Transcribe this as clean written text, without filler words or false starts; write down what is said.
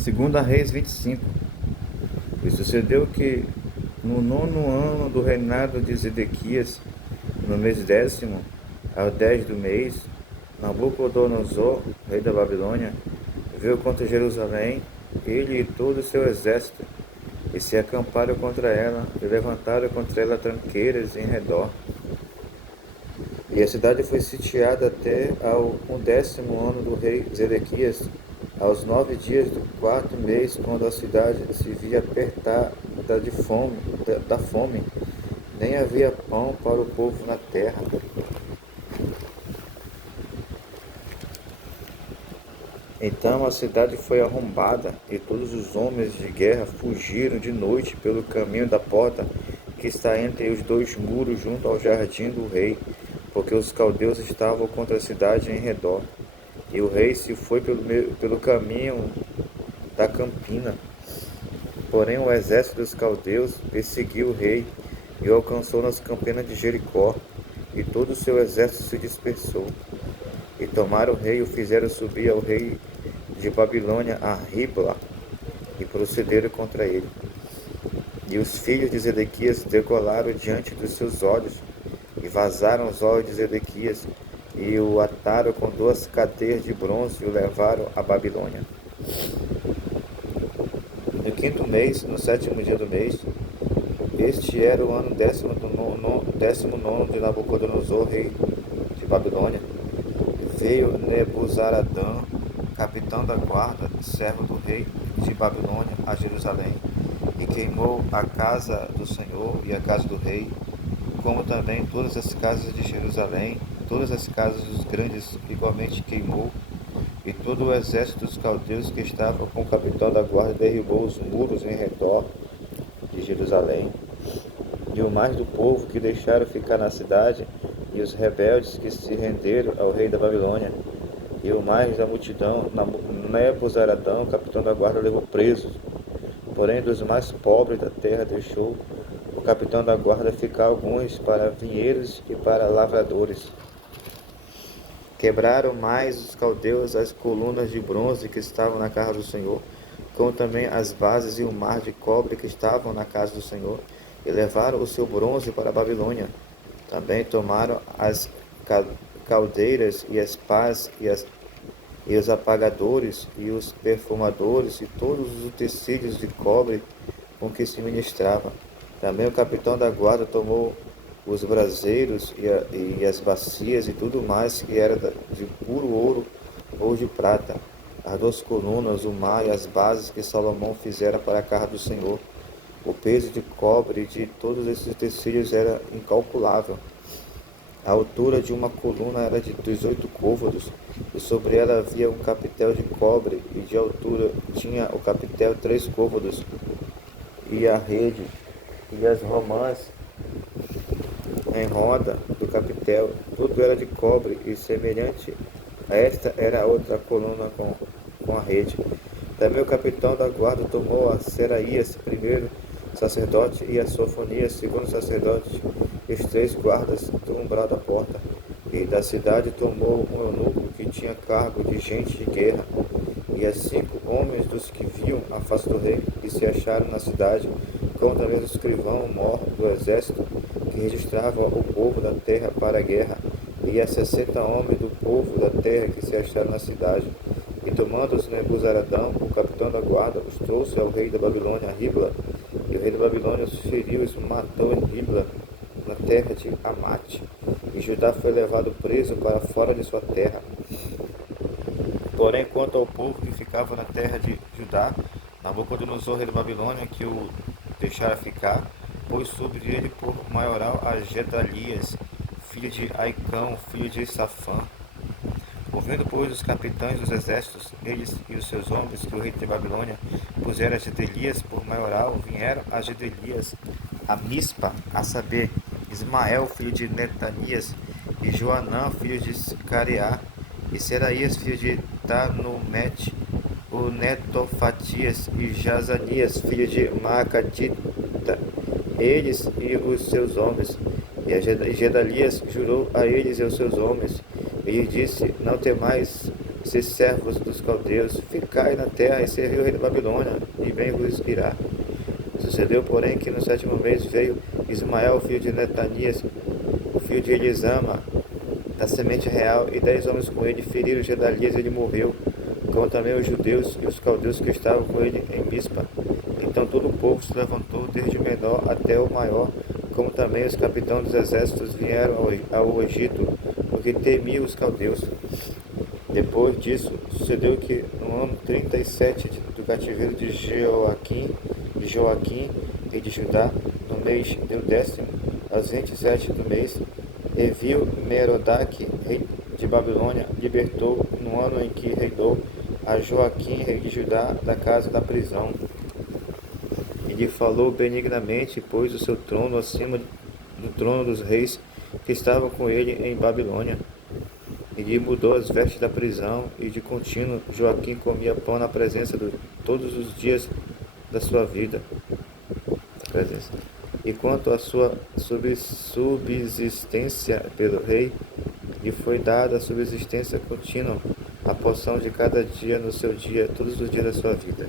Segunda Reis 25. E sucedeu que no nono ano do reinado de Zedequias, no mês 10º, ao 10 do mês, Nabucodonosor, rei da Babilônia, veio contra Jerusalém, ele e todo o seu exército, e se acamparam contra ela, e levantaram contra ela tranqueiras em redor. E a cidade foi sitiada até ao 10º ano do rei Zedequias, aos 9 dias do 4º mês, quando a cidade se via apertada da fome, nem havia pão para o povo na terra. Então a cidade foi arrombada, e todos os homens de guerra fugiram de noite pelo caminho da porta que está entre os dois muros junto ao jardim do rei, porque os caldeus estavam contra a cidade em redor. E o rei se foi pelo caminho da campina. Porém o exército dos caldeus perseguiu o rei e o alcançou nas campinas de Jericó, e todo o seu exército se dispersou. E tomaram o rei e o fizeram subir ao rei de Babilônia a Ribla, e procederam contra ele. E os filhos de Zedequias degolaram diante dos seus olhos, e vazaram os olhos de Zedequias, e o ataram com 2 cadeias de bronze e o levaram a Babilônia. No 5º mês, no 7º dia do mês, este era o ano 19º de Nabucodonosor, rei de Babilônia, veio Nebuzaradã, capitão da guarda, servo do rei de Babilônia, a Jerusalém, e queimou a casa do Senhor e a casa do rei, como também todas as casas de Jerusalém, todas as casas dos grandes igualmente queimou, e todo o exército dos caldeus que estava com o capitão da guarda derribou os muros em redor de Jerusalém. E o mais do povo que deixaram ficar na cidade, e os rebeldes que se renderam ao rei da Babilônia, e o mais da multidão, Nebuzaradã, capitão da guarda, levou presos. Porém, dos mais pobres da terra deixou o capitão da guarda ficar alguns para vinheiros e para lavradores. Quebraram mais os caldeus as colunas de bronze que estavam na casa do Senhor, como também as bases e o mar de cobre que estavam na casa do Senhor, e levaram o seu bronze para a Babilônia. Também tomaram as caldeiras e as pás e os apagadores e os perfumadores e todos os utensílios de cobre com que se ministrava. Também o capitão da guarda tomou os braseiros e as bacias e tudo mais que era de puro ouro ou de prata, as 2 colunas, o mar e as bases que Salomão fizera para a casa do Senhor. O peso de cobre de todos esses utensílios era incalculável. A altura de uma coluna era de 18 côvados, e sobre ela havia um capitel de cobre, e de altura tinha o capitel 3 côvados, e a rede e as romãs em roda do capitel, tudo era de cobre, e semelhante a esta era a outra coluna com a rede. Também o capitão da guarda tomou a Seraías, primeiro sacerdote, e a Sofonias, segundo sacerdote, e os 3 guardas do umbral da porta. E da cidade tomou um eunuco que tinha cargo de gente de guerra, e as 5 homens dos que viam a face do rei, que se acharam na cidade, como também o escrivão-mor do exército, que registrava o povo da terra para a guerra, e as 60 homens do povo da terra que se acharam na cidade. E tomando-os Nebuzaradã, o capitão da guarda, os trouxe ao rei da Babilônia, a Ribla, e o rei da Babilônia os feriu e os matou em Ribla, na terra de Amate. E Judá foi levado preso para fora de sua terra. Porém, quanto ao povo que ficava na terra de Judá, Nabucodonosor, rei da Babilônia, que o deixara ficar, pôs sobre ele por maioral a Gedalias, filho de Aicão, filho de Safã. Ouvindo, pois, os capitães dos exércitos, eles e os seus homens, que o rei de Babilônia pusera a Gedalias por maioral, vieram a Gedalias a Mispa, a saber, Ismael, filho de Netanias, e Joanã, filho de Careá, e Seraías, filho de Tanumete, o Netofatias, e Jazanias, filho de Maacatita, eles e os seus homens. E Gedalias jurou a eles e aos seus homens, e lhes disse: Não temais se servos dos caldeus, ficai na terra e servi o rei da Babilônia, e bem vos irá. Sucedeu, porém, que no 7º mês veio Ismael, filho de Netanias, filho de Elisama, da semente real, e 10 homens com ele feriram Gedalias, e ele morreu, como também os judeus e os caldeus que estavam com ele em Mispa. Então todo o povo se levantou, desde o menor até o maior, como também os capitães dos exércitos vieram ao Egito, porque temiam os caldeus. Depois disso, sucedeu que no ano 37 do cativeiro de Joaquim, rei de Judá, no mês do 10º, aos 27 do mês, Evil Merodach, rei de Babilônia, libertou, no ano em que reinou, a Joaquim, rei de Judá, da casa da prisão. E lhe falou benignamente, e pôs o seu trono acima do trono dos reis que estavam com ele em Babilônia. E lhe mudou as vestes da prisão, e de contínuo Joaquim comia pão na presença de todos os dias da sua vida. E quanto à sua subsistência pelo rei, lhe foi dada a subsistência contínua, a porção de cada dia no seu dia, todos os dias da sua vida.